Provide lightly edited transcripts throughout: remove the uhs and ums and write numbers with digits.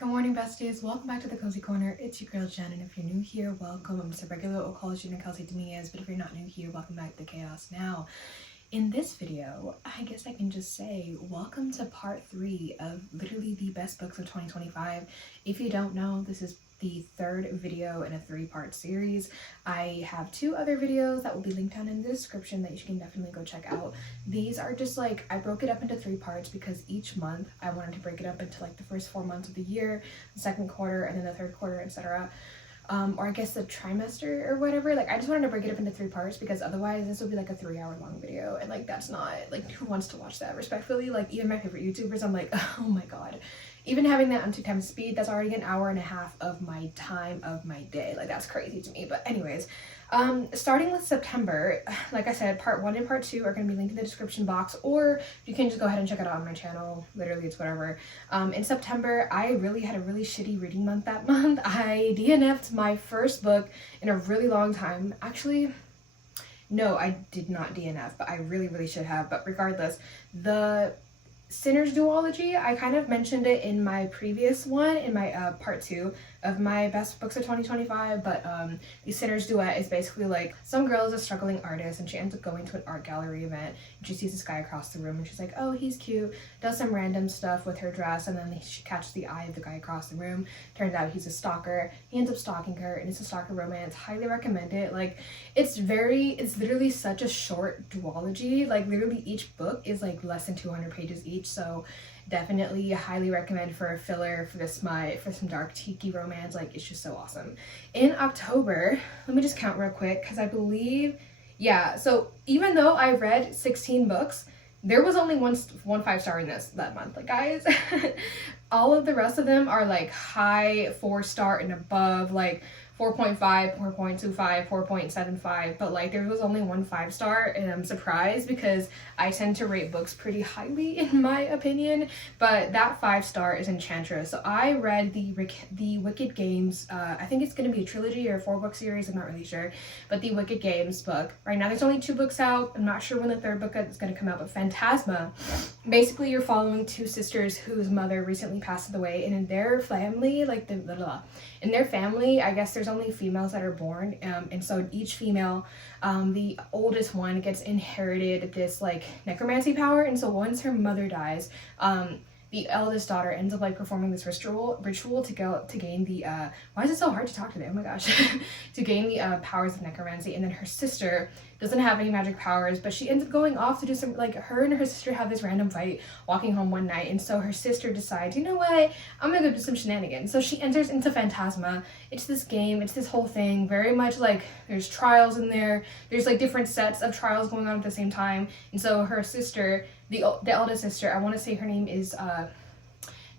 Good morning, besties. Welcome back to the Cozy Corner. It's your girl Jen, and if you're new here, welcome. I'm just a regular old college student, Kelsey Dominguez, but if you're not new here, welcome back to Chaos Now. In this video, I guess I can just say welcome to part 3 of literally the best books of 2025. If you don't know, this is the third video in a 3-part series. I have 2 other videos that will be linked down in the description that you can definitely go check out. These are just like, I broke it up into 3 parts because each month I wanted to break it up into like the first 4 months of the year, the second quarter, and then the third quarter, etc. Or I guess the trimester or whatever. Like, I just wanted to break it up into 3 parts because otherwise this would be like a 3-hour long video, and like that's not, like, who wants to watch that respectfully? Like, even my favorite YouTubers, I'm like, oh my god, even having that on 2 times speed, that's already an hour and a half of my time of my day. Like, that's crazy to me. But anyways, starting with September, like I said, part 1 and part 2 are going to be linked in the description box, or you can just go ahead and check it out on my channel. Literally, it's whatever. In September, I really had a really shitty reading month that month. I DNF'd my first book in a really long time. Actually, no, I did not DNF, but I really should have. But regardless, the Singe duology, I kind of mentioned it in my previous one, in my part 2 of my best books of 2025, but the Singe duet is basically like, some girl is a struggling artist and she ends up going to an art gallery event and she sees this guy across the room and she's like, oh, he's cute, does some random stuff with her dress, and then she catches the eye of the guy across the room. Turns out he's a stalker. He ends up stalking her, and it's a stalker romance. Highly recommend it. Like, it's literally such a short duology. Like, literally each book is like less than 200 pages each, so definitely highly recommend for a filler, for some dark tiki romance. Like, it's just so awesome. In October, let me just count real quick because I believe, yeah, so even though I read 16 books, there was only one 5-star in that month. Like, guys, all of the rest of them are like high 4-star and above, like 4.5, 4.25, 4.75, but like there was only one 5-star, and I'm surprised because I tend to rate books pretty highly in my opinion, but that 5-star is Echantra. So I read the Wicked Games, I think it's going to be a trilogy or a 4-book series, I'm not really sure, but the Wicked Games book. Right now there's only 2 books out. I'm not sure when the 3rd book is going to come out, but Phantasma, basically you're following 2 sisters whose mother recently passed away, and in their family, like in their family, I guess there's only females that are born, and so each female, the oldest one gets inherited this like necromancy power, and so once her mother dies, the eldest daughter ends up like performing this ritual to gain the why is it so hard to talk today? Oh my gosh. To gain the powers of necromancy. And then her sister doesn't have any magic powers, but she ends up going off to do some, like, her and her sister have this random fight walking home one night, and so her sister decides, you know what, I'm gonna go do some shenanigans. So she enters into Phantasma. It's this game, it's this whole thing, very much like there's trials in there, there's like different sets of trials going on at the same time. And so her sister, the eldest sister, I want to say her name is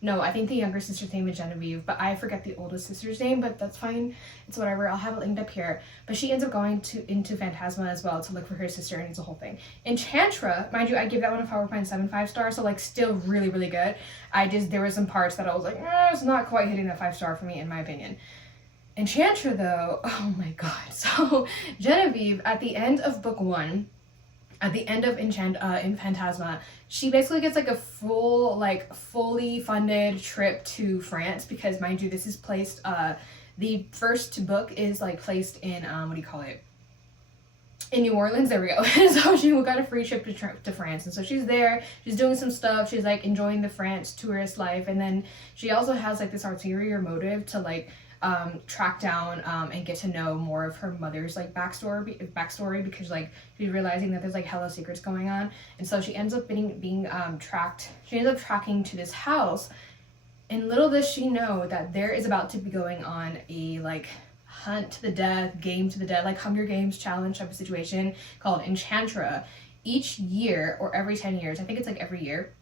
no, I think the younger sister's name is Genevieve, but I forget the oldest sister's name, but that's fine. It's whatever. I'll have it linked up here. But she ends up going into Phantasma as well to look for her sister, and it's a whole thing. Echantra, mind you, I give that one a 4.75 stars, so like still really good. There were some parts that I was like, it's not quite hitting that 5-star for me in my opinion. Echantra though, oh my god. So Genevieve, at the end of book 1, at the end of in Phantasma, she basically gets like a fully funded trip to France, because mind you, this is placed, the first book is like placed in, in New Orleans, there we go. So she got a free trip to France, and so she's there, she's doing some stuff, she's like enjoying the France tourist life, and then she also has like this ulterior motive to like track down and get to know more of her mother's like backstory, because like she's realizing that there's like hella secrets going on, and so she ends up being tracked. She ends up tracking to this house, and little does she know that there is about to be going on a like hunt to the death, game to the death, like Hunger Games challenge type of situation called Echantra. Each year, or every 10 years, I think it's like every year,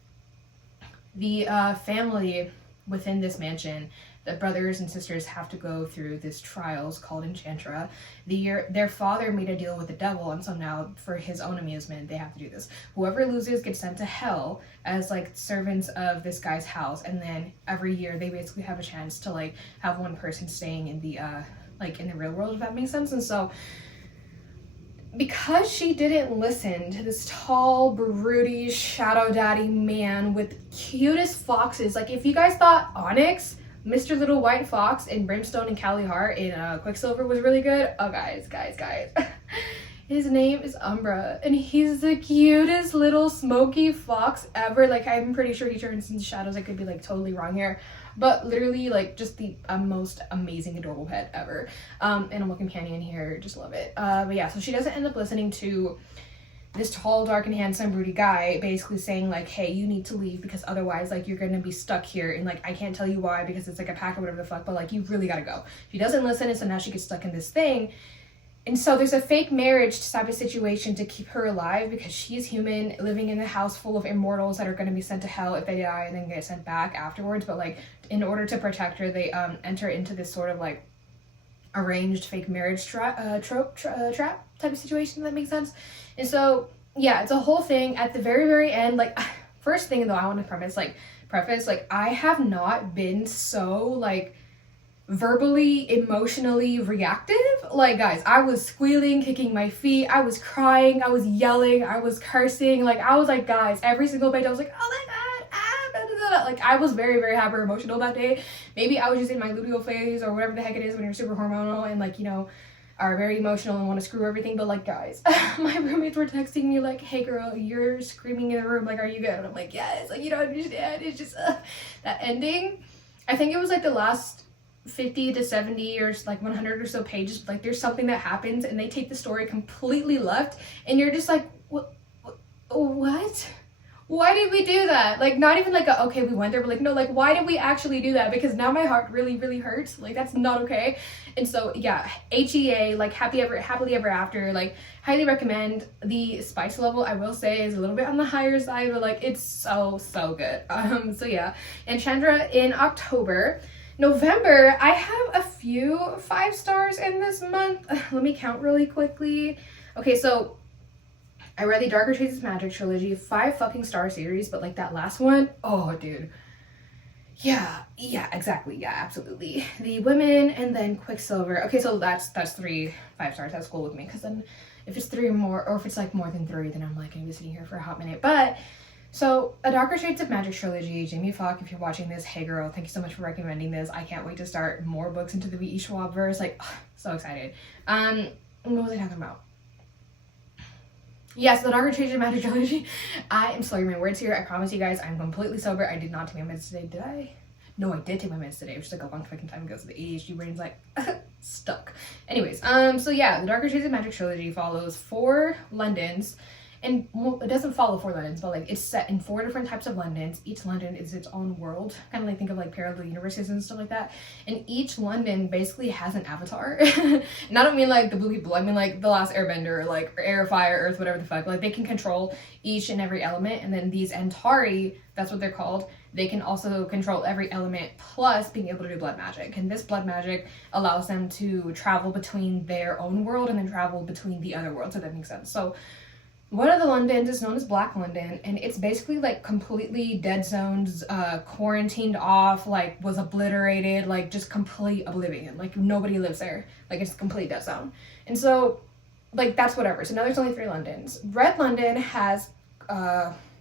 the family within this mansion, the brothers and sisters, have to go through this trials called Echantra. Their father made a deal with the devil, and so now for his own amusement they have to do this. Whoever loses gets sent to hell as like servants of this guy's house, and then every year they basically have a chance to like have one person staying in the in the real world, if that makes sense. And so because she didn't listen to this tall, broody, shadow daddy man with cutest foxes, like if you guys thought Onyx Mr. Little White Fox in Brimstone and Callie Hart in Quicksilver was really good. Oh guys. His name is Umbra, and he's the cutest little smoky fox ever. Like, I'm pretty sure he turns into shadows. I could be like totally wrong here, but literally like just the most amazing adorable pet ever. Animal companion here, just love it. But yeah, so she doesn't end up listening to this tall, dark, and handsome, broody guy basically saying like, hey, you need to leave because otherwise like you're gonna be stuck here, and like I can't tell you why because it's like a pack or whatever the fuck, but like you really gotta go. She doesn't listen, and so now she gets stuck in this thing. And so there's a fake marriage type of situation to keep her alive because she's human, living in a house full of immortals that are going to be sent to hell if they die and then get sent back afterwards. But like, in order to protect her, they enter into this sort of like arranged fake marriage trap type of situation, if that makes sense. And so yeah, it's a whole thing. At the very end, like, first thing though, I want to preface like I have not been so like verbally, emotionally reactive. Like, guys, I was squealing, kicking my feet, I was crying, I was yelling, I was cursing. Like, I was like, guys, every single page I was like, oh my god, blah, blah, blah. Like, I was very hyper emotional that day. Maybe I was just in my luteal phase or whatever the heck it is when you're super hormonal and like, you know, are very emotional and want to screw everything. But like, guys, my roommates were texting me like, hey girl, you're screaming in the room, like, are you good? And I'm like, yes. Like, you don't understand. It's just that ending. I think it was like the last 50 to 70 or like 100 or so pages. Like, there's something that happens and they take the story completely left, and you're just like, what? Why did we do that? Like, not even like a, okay, we went there, but like, no, like, why did we actually do that? Because now my heart really hurts. Like, that's not okay. And so yeah, HEA, like happily ever after, like highly recommend. The spice level, I will say, is a little bit on the higher side, but like it's so good. So yeah, Echantra in October. November, I have a few 5 stars in this month. Let me count really quickly. Okay, so I read the Darker Shades of Magic trilogy, 5 fucking star series, but like that last one, oh dude. Yeah, exactly, yeah, absolutely. The Women and then Quicksilver. Okay, so that's 3 5 stars. That's cool with me, because then if it's 3 or more, or if it's like more than 3, then I'm like gonna be sitting here for a hot minute. But so, A Darker Shades of Magic trilogy. Jamie Falk, if you're watching this, hey girl, thank you so much for recommending this. I can't wait to start more books into the V.E. Schwab verse. Like, so excited. What was I talking about? Yes, The Darker Shades of Magic trilogy. I am slurring my words here. I promise you guys, I'm completely sober. I did not take my meds today. Did I? No, I did take my meds today, which is like a long fucking time ago, so the ADHD brain's like stuck. Anyways, so yeah, The Darker Shades of Magic trilogy follows 4 Londons. And well, it doesn't follow 4 Londons, but like it's set in 4 different types of Londons. Each London is its own world, kind of like think of like parallel universes and stuff like that. And each London basically has an avatar. And I don't mean like the blue people, I mean like the Last Airbender, like air, fire, earth, whatever the fuck. Like they can control each and every element. And then these Antari, that's what they're called, they can also control every element plus being able to do blood magic. And this blood magic allows them to travel between their own world and then travel between the other worlds, if that makes sense. So one of the Londons is known as Black London, and it's basically like completely dead zones, quarantined off, like was obliterated, like just complete oblivion. Like nobody lives there. Like it's a complete dead zone. And so like that's whatever. So now there's only 3 Londons. Red London has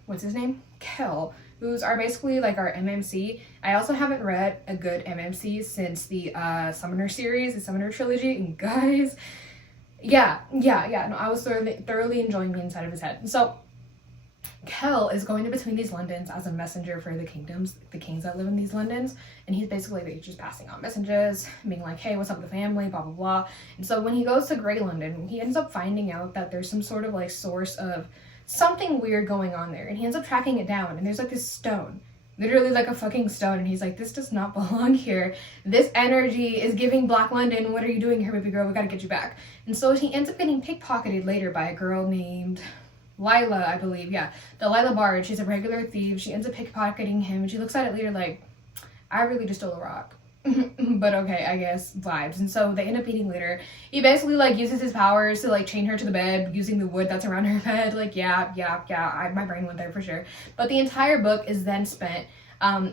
what's his name? Kel, who's basically like our MMC. I also haven't read a good MMC since the Summoner series, the Summoner trilogy, and guys, yeah, no, I was thoroughly enjoying the inside of his head. So Kel is going in between these Londons as a messenger for the kingdoms, the kings that live in these Londons, and he's basically just passing on messages, being like, hey, what's up with the family, blah blah blah. And so when he goes to Grey London, he ends up finding out that there's some sort of like source of something weird going on there, and he ends up tracking it down, and there's like this stone, literally like a fucking stone, and he's like, this does not belong here. This energy is giving Black London, what are you doing here, baby girl? We gotta get you back. And so he ends up getting pickpocketed later by a girl named Lila, I believe. Yeah, the Lila Bard. She's a regular thief. She ends up pickpocketing him, and she looks at it later like, I really just stole a rock. But okay, I guess vibes. And so they end up meeting later. He basically like uses his powers to like chain her to the bed using the wood that's around her bed. Like yeah, my brain went there for sure. But the entire book is then spent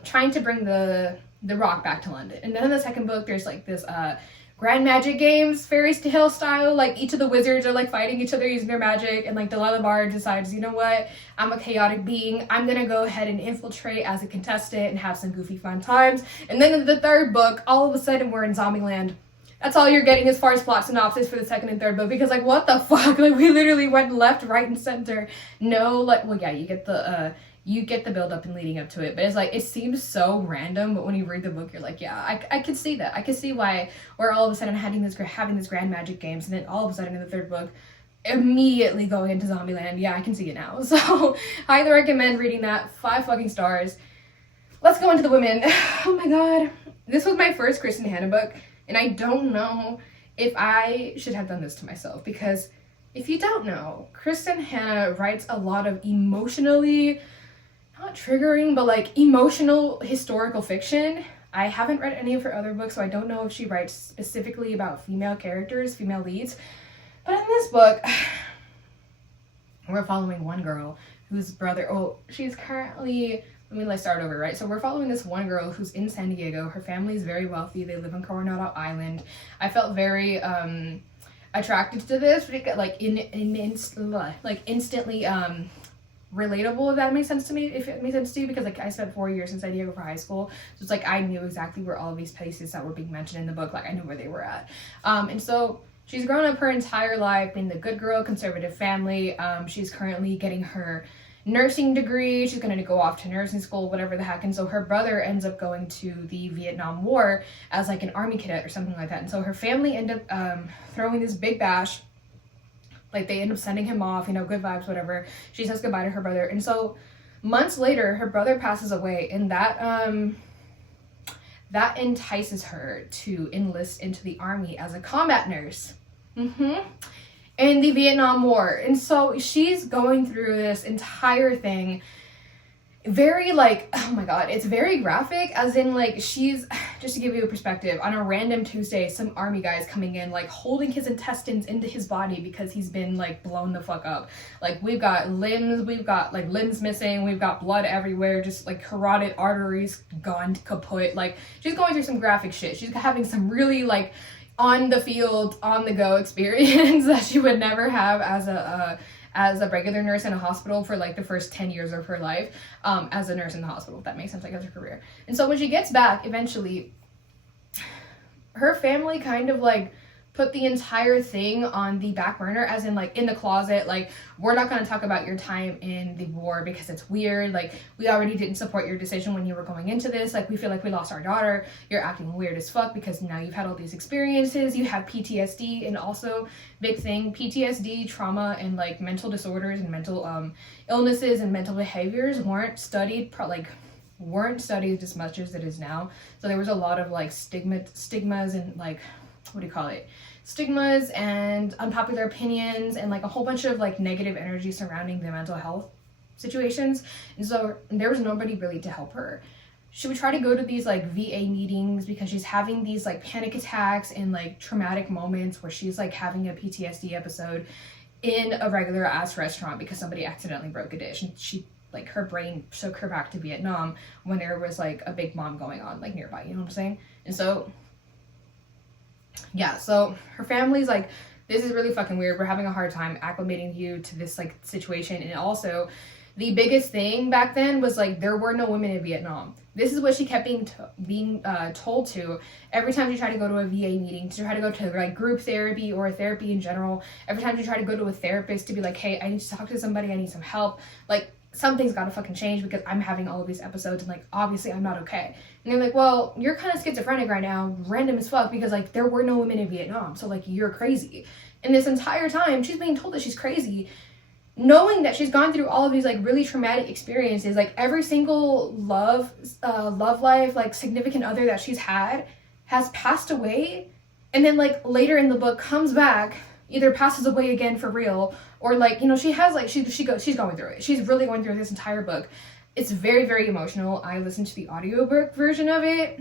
trying to bring the rock back to London. And then in the second book, there's like this grand magic games, fairy tale style. Like each of the wizards are like fighting each other using their magic, and like Delilah Bard decides, you know what, I'm a chaotic being, I'm gonna go ahead and infiltrate as a contestant and have some goofy fun times. And then in the third book, all of a sudden we're in Zombieland. That's all you're getting as far as plot synopsis for the second and third book, because like what the fuck, like we literally went left, right, and center. No, like, well yeah, you get the build up and leading up to it, but it's like, it seems so random, but when you read the book, you're like, yeah, I can see that. I can see why we're all of a sudden having these grand magic games, and then all of a sudden in the third book, immediately going into Zombieland. Yeah, I can see it now. So, highly recommend reading that. 5 fucking stars. Let's go into the women. Oh my god. This was my first Kristin Hannah book, and I don't know if I should have done this to myself, because if you don't know, Kristin Hannah writes a lot of emotionally, not triggering, but like emotional historical fiction. I haven't read any of her other books, so I don't know if she writes specifically about female characters, female leads. But in this book, we're following one girl whose brother, she's currently, let's start over, right? So we're following this one girl who's in San Diego. Her family is very wealthy. They live on Coronado Island. I felt very attracted to this, because like instantly relatable, if that makes sense to me, if it makes sense to you, because like I spent 4 years in San Diego for high school, so it's like I knew exactly where all of these places that were being mentioned in the book, like I knew where they were at. And so she's grown up her entire life being the good girl, conservative family. She's currently getting her nursing degree. She's going to go off to nursing school, whatever the heck. And so her brother ends up going to the Vietnam War as like an army cadet or something like that. And so her family end up throwing this big bash. Like they end up sending him off, you know, good vibes, whatever. She says goodbye to her brother. And so months later, her brother passes away, and that entices her to enlist into the army as a combat nurse. In the Vietnam War. And so she's going through this entire thing very like, oh my god, it's very graphic, as in like she's, just to give you a perspective, on a random Tuesday, some army guys coming in like holding his intestines into his body because he's been like blown the fuck up. Like we've got limbs missing, we've got blood everywhere, just like carotid arteries gone kaput. Like she's going through some graphic shit. She's having some really like on the field, on the go experience that she would never have as a regular nurse in a hospital for like the first 10 years of her life, as a nurse in the hospital, if that makes sense, like as her career. And so when she gets back, eventually, her family kind of like put the entire thing on the back burner, as in like in the closet, like we're not going to talk about your time in the war because it's weird, like we already didn't support your decision when you were going into this, like we feel like we lost our daughter, you're acting weird as fuck because now you've had all these experiences, you have PTSD, and also big thing, PTSD, trauma, and like mental disorders and mental illnesses and mental behaviors weren't studied as much as it is now. So there was a lot of like stigmas and like, what do you call it? Stigmas and unpopular opinions and like a whole bunch of like negative energy surrounding the mental health situations. And so there was nobody really to help her. She would try to go to these like VA meetings because she's having these like panic attacks and like traumatic moments where she's like having a PTSD episode in a regular ass restaurant because somebody accidentally broke a dish, and she like her brain took her back to Vietnam when there was like a big bomb going on like nearby, you know what I'm saying? And so yeah, so her family's like, this is really fucking weird. We're having a hard time acclimating you to this like situation. And also the biggest thing back then was like there were no women in Vietnam. This is what she kept being told to every time she tried to go to a VA meeting, to try to go to like group therapy or therapy in general. Every time she tried to go to a therapist to be like, hey, I need to talk to somebody, I need some help. Like something's got to fucking change because I'm having all of these episodes and like obviously I'm not okay. And they're like, well, you're kind of schizophrenic right now, random as fuck, because like there were no women in Vietnam, so like you're crazy. And this entire time she's being told that she's crazy, knowing that she's gone through all of these like really traumatic experiences. Like every single love life, like significant other that she's had has passed away, and then like later in the book comes back, either passes away again for real, or like, you know, she has like she's going through it. She's really going through this entire book. It's very, very emotional. I listened to the audiobook version of it,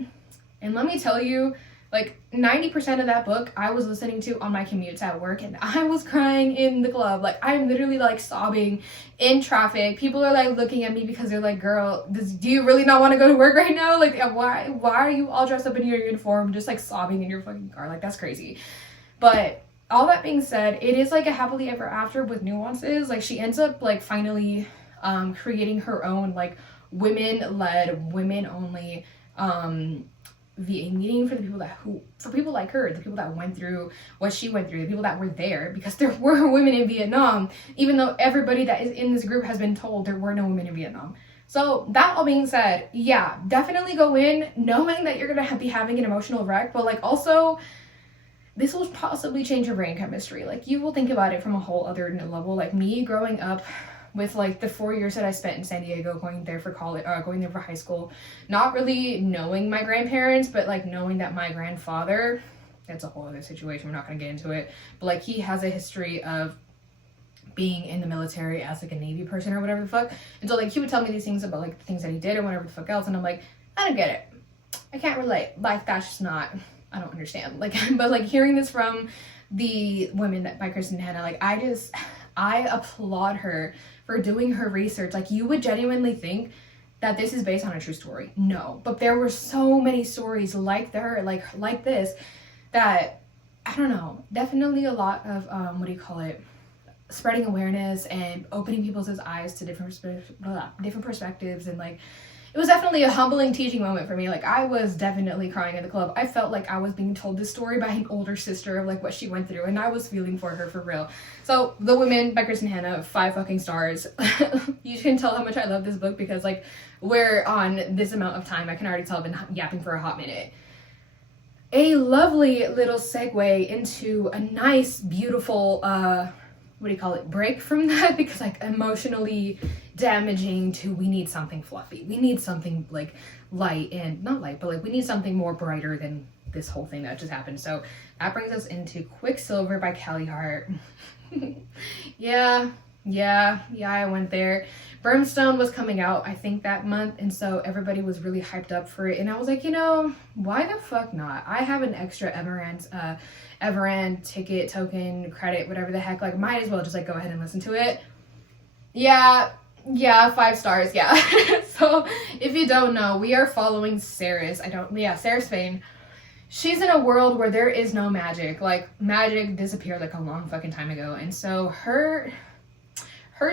and let me tell you, Like 90% of that book I was listening to on my commutes at work, and I was crying in the club. Like I'm literally like sobbing in traffic. People are like looking at me because they're like, girl, do you really not want to go to work right now? Like why are you all dressed up in your uniform just like sobbing in your fucking car? Like that's crazy. But all that being said, it is like a happily ever after with nuances. Like she ends up like finally creating her own like women-led, women-only VA meeting for the people for people like her, the people that went through what she went through, the people that were there, because there were women in Vietnam, even though everybody that is in this group has been told there were no women in Vietnam. So that all being said, yeah, definitely go in knowing that you're gonna be having an emotional wreck, but like also this will possibly change your brain chemistry. Like you will think about it from a whole other level. Like me growing up with like the 4 years that I spent in San Diego, going there for college, going there for high school, not really knowing my grandparents, but like knowing that my grandfather, that's a whole other situation, we're not gonna get into it, but like he has a history of being in the military as like a Navy person or whatever the fuck. And so like he would tell me these things about like the things that he did or whatever the fuck else, and I'm like, I don't get it. I can't relate. Like that's just not, I don't understand. Like, but like hearing this from the women that by Kristin and Hannah, like I applaud her for doing her research. Like you would genuinely think that this is based on a true story. No, but there were so many stories like her, like this, that I don't know, definitely a lot of what do you call it, spreading awareness and opening people's eyes to different perspectives. And like it was definitely a humbling teaching moment for me. Like I was definitely crying at the club. I felt like I was being told this story by an older sister of like what she went through, and I was feeling for her for real. So The Women by Kristin and Hannah, 5 fucking stars. You can tell how much I love this book because like we're on this amount of time. I can already tell I've been yapping for a hot minute. A lovely little segue into a nice, beautiful, what do you call it, break from that, because like emotionally damaging to we need something fluffy. We need something like light, and not light, but like we need something more brighter than this whole thing that just happened. So that brings us into Quicksilver by Callie Hart. Yeah, I went there. Brimstone was coming out, I think, that month, and so everybody was really hyped up for it, and I was like, you know, why the fuck not? I have an extra Everand ticket, token, credit, whatever the heck, like might as well just like go ahead and listen to it. Yeah, 5 stars, yeah. So if you don't know, we are following Ceres. Ceres Fane. She's in a world where there is no magic. Like magic disappeared like a long fucking time ago, and so her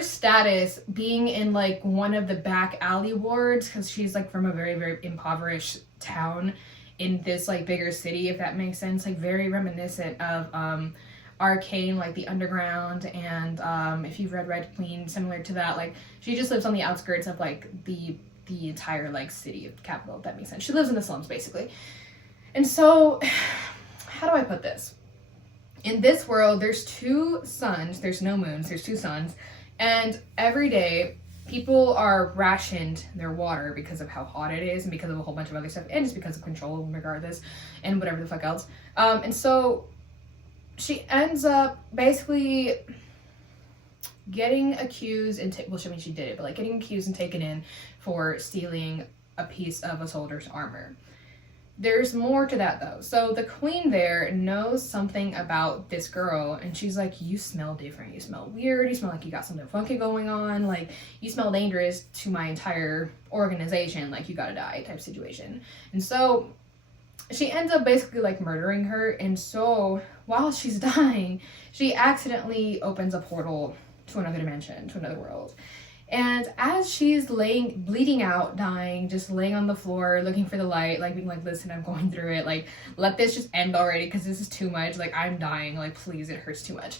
status being in like one of the back alley wards, because she's like from a very, very impoverished town in this like bigger city, if that makes sense, like very reminiscent of Arcane, like the underground, and if you've read Red Queen, similar to that. Like she just lives on the outskirts of like the entire like city of capital, if that makes sense. She lives in the slums basically. And so how do I put this? In this world there's 2 suns, there's no moons, there's 2 suns, and every day people are rationed their water because of how hot it is and because of a whole bunch of other stuff, and just because of control regardless and whatever the fuck else. And so she ends up basically getting accused and she did it, but like getting accused and taken in for stealing a piece of a soldier's armor. There's more to that though. So the queen there knows something about this girl, and she's like, you smell different, you smell weird, you smell like you got something funky going on, like you smell dangerous to my entire organization, like you gotta die type situation. And so she ends up basically like murdering her, and so while she's dying, she accidentally opens a portal to another dimension, to another world. And as she's bleeding out, dying, just laying on the floor, looking for the light, like being like, listen, I'm going through it, like, let this just end already, because this is too much, like, I'm dying, like, please, it hurts too much.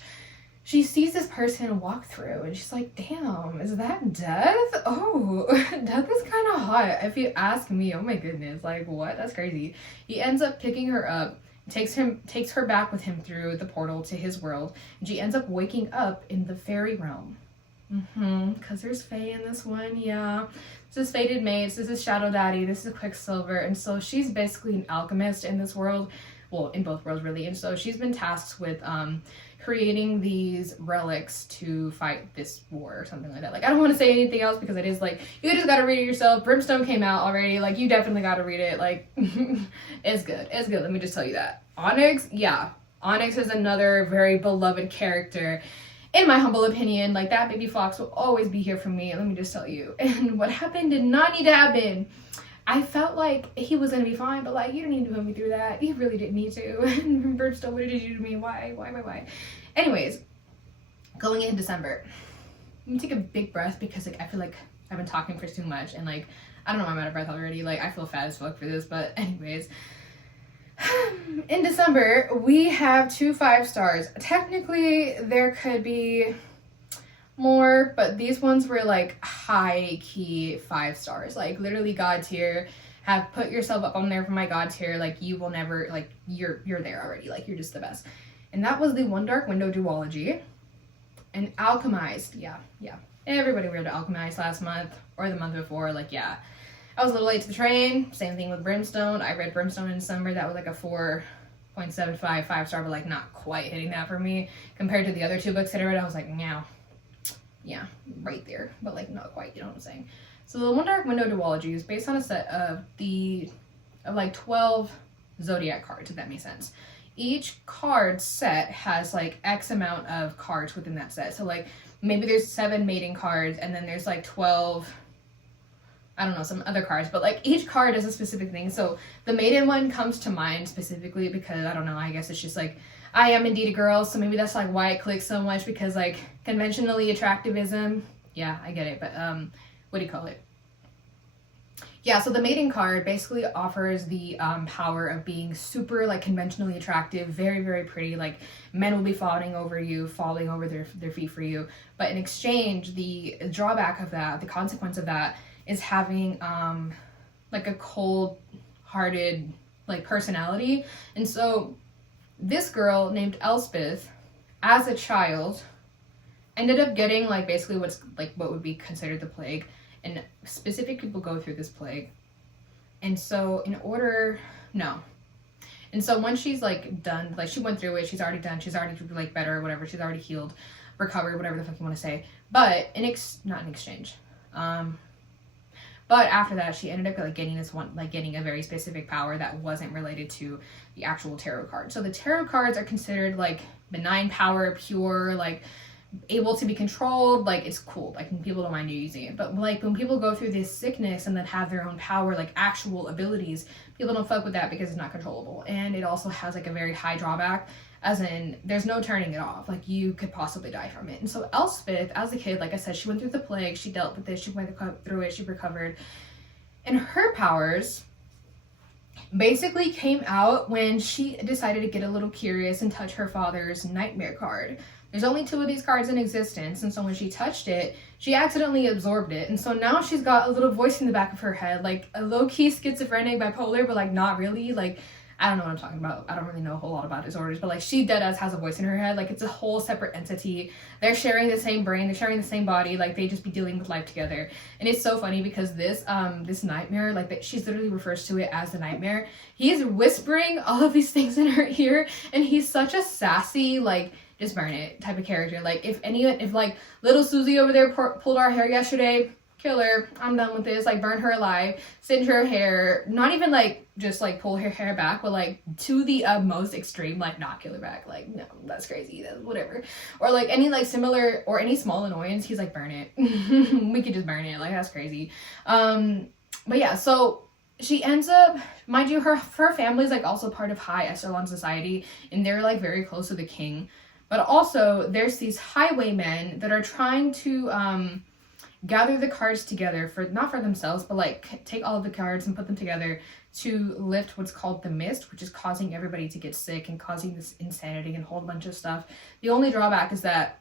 She sees this person walk through, and she's like, damn, is that Death? Oh, Death is kind of hot, if you ask me. Oh my goodness, like, what? That's crazy. He ends up picking her up, takes her back with him through the portal to his world, and she ends up waking up in the fairy realm. Because there's Fae in this one, yeah. This is Fated Mates, this is Shadow Daddy, this is Quicksilver, and so she's basically an alchemist in this world well, in both worlds really. And so she's been tasked with creating these relics to fight this war or something like that. Like, I don't want to say anything else because it is like, you just gotta read it yourself. Brimstone came out already, like, you definitely gotta read it. Like, it's good, let me just tell you that. Onyx, yeah, Onyx is another very beloved character in my humble opinion. Like, that baby fox will always be here for me, let me just tell you. And what happened did not need to happen. I felt like he was gonna be fine, but like, you didn't need to put me through that. You really didn't need to. And Brimstone, what did you do to me? Why? Anyways, going into December, let me take a big breath because like I feel like I've been talking for too much and like I don't know why I'm out of breath already. Like, I feel fat as fuck for this, but anyways. In December, we have 2 5-stars. Technically, there could be more, but these ones were like high key 5 stars, like literally god tier. Have put yourself up on there for my god tier. Like, you will never, like, you're there already, like, you're just the best. And that was the Dark Window Duology and Alchemised. Yeah, everybody read Alchemised last month or the month before. Like, yeah, I was a little late to the train. Same thing with Brimstone. I read Brimstone in December. That was like a 4.75 5-star, but like not quite hitting that for me compared to the other 2 books that I read. I was like, meow. Yeah, right there, but like not quite, you know what I'm saying? So the Dark Window Duology is based on a set of like 12 zodiac cards, if that makes sense. Each card set has like X amount of cards within that set. So like maybe there's 7 mating cards and then there's like 12, I don't know, some other cards, but like each card is a specific thing. So the maiden one comes to mind specifically because, I don't know, I guess it's just like, I am indeed a girl, so maybe that's like why it clicks so much, because like conventionally attractivism, yeah, I get it, but what do you call it? Yeah, so the mating card basically offers the power of being super like conventionally attractive, very, very pretty. Like, men will be falling over their feet for you. But in exchange, the drawback of that, the consequence of that is having like a cold-hearted like personality. And so this girl named Elspeth, as a child, ended up getting like basically what would be considered the plague. And specific people go through this plague. And so and so once she's like done, like she went through it, she's already done, she's already like better or whatever, she's already healed, recovered, whatever the fuck you want to say. But not in exchange. But after that, she ended up like getting a very specific power that wasn't related to the actual tarot card. So the tarot cards are considered like benign power, pure, like able to be controlled, like it's cool, like people don't mind you using it. But like when people go through this sickness and then have their own power, like actual abilities, people don't fuck with that because it's not controllable. And it also has like a very high drawback, as in there's no turning it off, like you could possibly die from it. And so Elspeth, as a kid, like I said, she went through the plague, she dealt with it, she went through it, she recovered. And her powers basically came out when she decided to get a little curious and touch her father's nightmare card. There's only 2 of these cards in existence, and so when she touched it, she accidentally absorbed it. And so now she's got a little voice in the back of her head, like a low-key schizophrenic, bipolar, but like not really. Like, I don't know what I'm talking about. I don't really know a whole lot about disorders, but like she deadass has a voice in her head. Like, it's a whole separate entity. They're sharing the same brain, they're sharing the same body, like they just be dealing with life together. And it's so funny because this nightmare, like she's literally refers to it as the nightmare. He's whispering all of these things in her ear, and he's such a sassy, like, just burn it type of character. Like, if like little Susie over there pulled our hair yesterday, kill her, I'm done with this, like burn her alive, singe her hair, not even like just like pull her hair back, but like to the most extreme, like not kill her back, like no, that's crazy, that's whatever. Or like any like similar or any small annoyance, he's like burn it. We could just burn it, like that's crazy. But yeah, so she ends up, mind you, her family's like also part of high echelon society, and they're like very close to the king. But also there's these highwaymen that are trying to gather the cards together for, not for themselves, but like take all of the cards and put them together to lift what's called the mist, which is causing everybody to get sick and causing this insanity and a whole bunch of stuff. The only drawback is that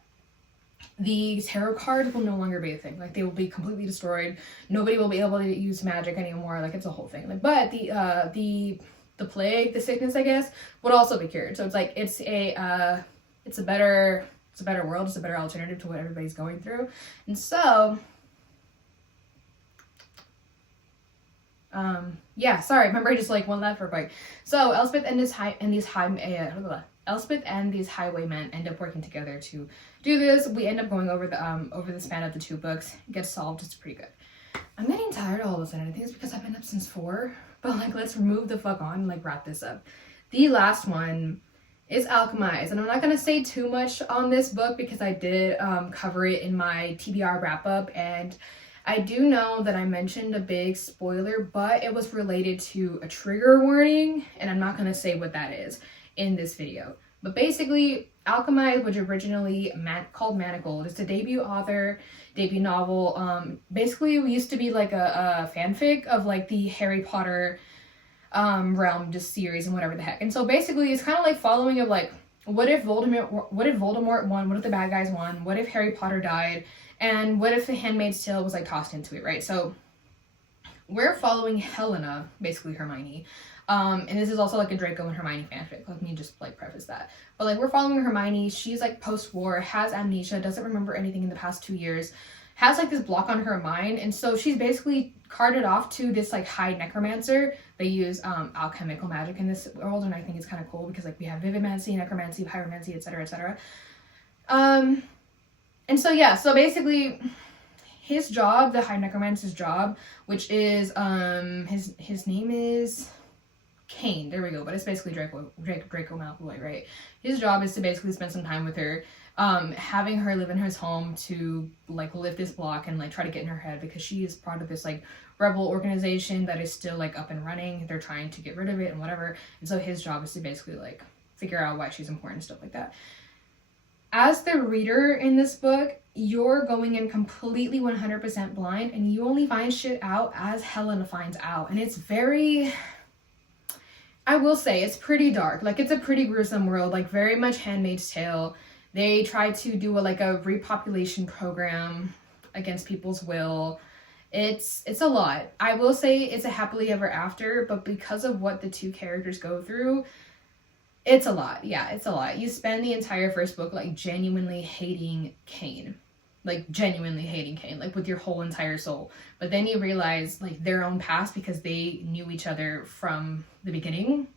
the tarot cards will no longer be a thing. Like, they will be completely destroyed. Nobody will be able to use magic anymore. Like, it's a whole thing. Like, but the plague, the sickness, I guess, would also be cured. So it's like it's a better world. It's a better alternative to what everybody's going through. And so Yeah, sorry, my brain just like went left real quick. So Elspeth and these highwaymen end up working together to do this. We end up going over the span of the 2 books. It gets solved. It's pretty good. I'm getting tired all of a sudden. I think it's because I've been up since 4. But like, let's move the fuck on and like wrap this up. The last one is Alchemised, and I'm not gonna say too much on this book because I did cover it in my TBR wrap up, and I do know that I mentioned a big spoiler, but it was related to a trigger warning, and I'm not gonna say what that is in this video. But basically, Alchemised was originally called Manacled. It's a debut novel. Basically, it used to be like a fanfic of like the Harry Potter realm, just series and whatever the heck. And so basically, it's kind of like following of like, what if Voldemort won? What if the bad guys won? What if Harry Potter died? And what if the Handmaid's Tale was like tossed into it, right? So we're following Helena, basically Hermione. And this is also like a Draco and Hermione fanfic. Let me just like preface that. But like, we're following Hermione. She's like post-war, has amnesia, doesn't remember anything in the past 2 years, has like this block on her mind. And so she's basically carted off to this like high necromancer. They use alchemical magic in this world, and I think it's kind of cool because like we have vivimancy, necromancy, pyromancy, etc., etc. And so yeah, so basically his job, the high necromancer's job, which is his name is Kane, there we go, but it's basically Draco Malfoy, right? His job is to basically spend some time with her, having her live in his home to like lift this block and like try to get in her head, because she is part of this like rebel organization that is still like up and running. They're trying to get rid of it and whatever, and so his job is to basically like figure out why she's important and stuff like that. As the reader in this book, you're going in completely 100% blind, and you only find shit out as Helena finds out. And it's very, I will say, it's pretty dark. Like, it's a pretty gruesome world, like very much Handmaid's Tale. They try to do a repopulation program against people's will. It's a lot. I will say it's a happily ever after, but because of what the 2 characters go through, it's a lot. Yeah, it's a lot. You spend the entire first book like genuinely hating Kane. Like genuinely hating Kane, like with your whole entire soul. But then you realize like their own past, because they knew each other from the beginning.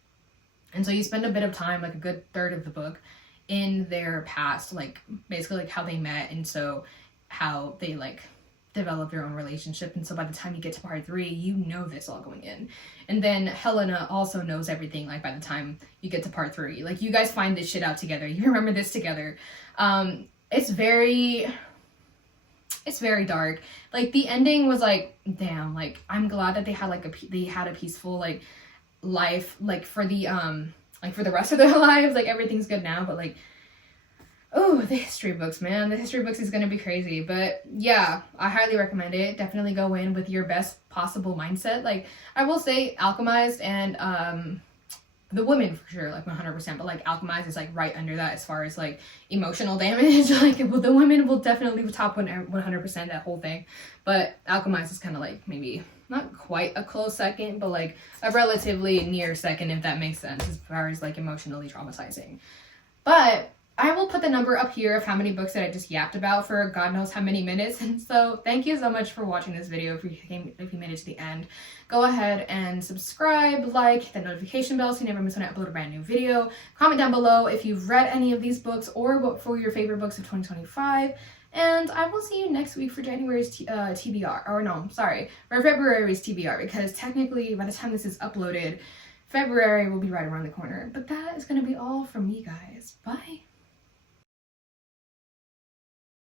And so you spend a bit of time, like a good third of the book, in their past, like basically like how they met, and so how they like develop their own relationship. And so by the time you get to part 3, you know this all going in. And then Helena also knows everything, like by the time you get to part 3. Like, you guys find this shit out together. You remember this together. It's very dark. Like, the ending was like, damn, like, I'm glad that they had like a peaceful like life, like for the rest of their lives. Like, everything's good now, but like, oh, the history books, man. The history books is gonna be crazy. But yeah, I highly recommend it. Definitely go in with your best possible mindset. Like, I will say Alchemised and the women for sure, like 100%, but like Alchemised is like right under that as far as like emotional damage. Like, well, the women will definitely top 100% that whole thing, but Alchemised is kind of like maybe not quite a close second, but like a relatively near second, if that makes sense, as far as like emotionally traumatizing. But I will put the number up here of how many books that I just yapped about for God knows how many minutes. And so thank you so much for watching this video. If you made it to the end, go ahead and subscribe, like, hit that notification bell so you never miss when I upload a brand new video. Comment down below if you've read any of these books or what for your favorite books of 2025. And I will see you next week for January's TBR. Or no, sorry, for February's TBR, because technically by the time this is uploaded, February will be right around the corner. But that is going to be all from me, guys. Bye.